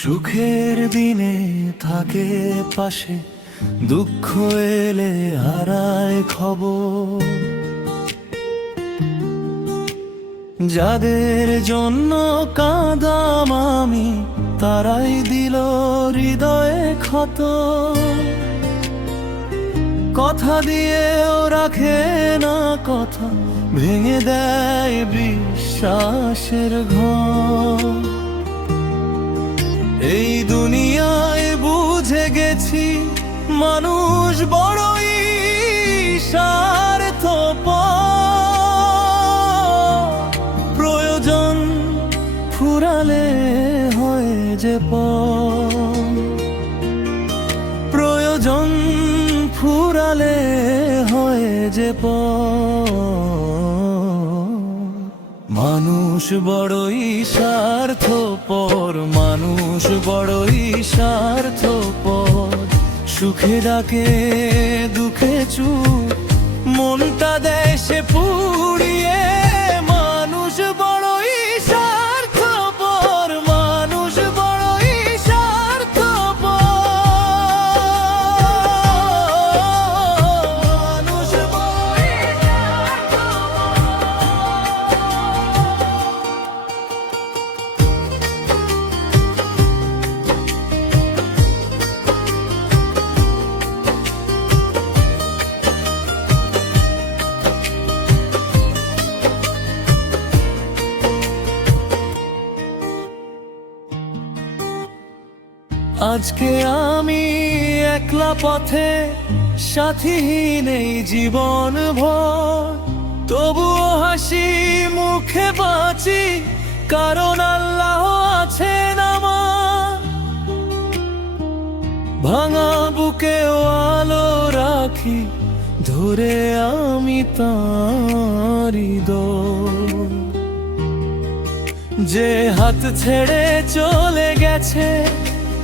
সুখের দিনে থাকে পাশে, দুঃখ এলে হারায় খবর। যাদের জন্য কাঁদাম আমি, তারাই দিল হৃদয়ে ক্ষত। কথা দিয়েও রাখে না কথা, ভেঙে দেয় বিশ্বাসের ঘর। এই দুনিয়ায় বুঝে গেছি, মানুষ বড়ই স্বার্থপর। প্রয়োজন ফুরালে হয় যে পর, প্রয়োজন ফুরালে হয় যে পর। মানুষ বড়ই স্বার্থপর, মানুষ বড়ই স্বার্থপর। সুখে ডাকে দুঃখে চুপ, মনটা দেয় সে পুড়িয়ে। মানুষ বড়ই স্বার্থপর, মানুষ বড়ই স্বার্থপর। মানুষ বড়ই আজকে আমি একলা পথে, সাথীহীন এই জীবন ভর। তবুও হাসি মুখে বাঁচি, কারণ আল্লাহ আছেন আমার। ভাঙা বুকেও আলো রাখি, ধরে আমি তাঁরই দোল। যে হাত ছেড়ে চলে গেছে,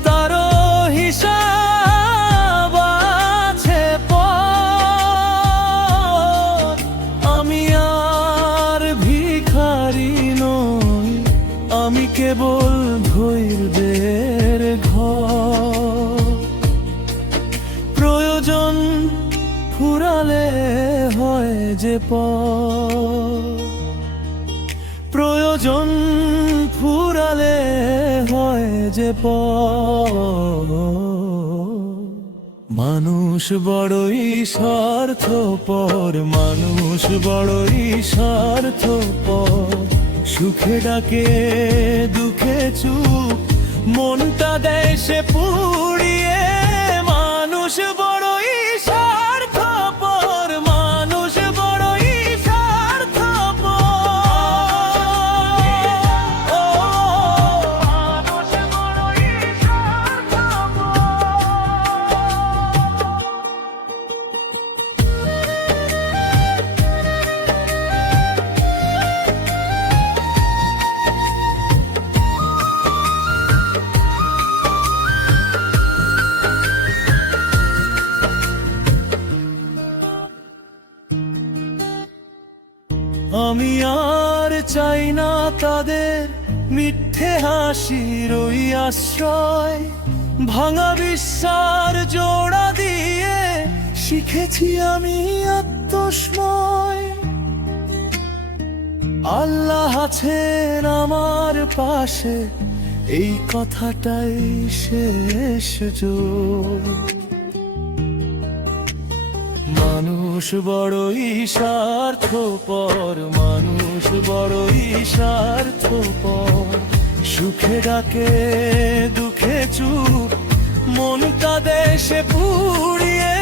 তারও হিসাব আছে পর। আমি আর ভিখারি নই, আমি কেবল ধৈর্যের ঘর। প্রয়োজন ফুরালে হয় যে পর, প্রয়োজন ফুরালে হয় যে পর। মানুষ বড়ই স্বার্থপর, মানুষ বড়ই স্বার্থপর। সুখে ডাকে দুঃখে চুপ, মনটা দেয় সে পুড়িয়ে। মানুষ বড়ই স্বার্থপর, মানুষ বড়ই স্বার্থপর। মানুষ বড়ই স্বার্থপর। আমি আর চাই না তাদের মিথ্যে হাসির ওই আশ্রয়। ভাঙা বিশ্বাস জোড়া দিয়ে শিখেছি আমি আত্মসময়। আল্লাহ আছেন আমার পাশে, এই কথাটাই শেষ জোর। মানুষ বড়ই স্বার্থপর, মানুষ বড়ই স্বার্থপর। সুখে ডাকে দুঃখে চুপ, মনটা দেয় সে পুড়িয়ে।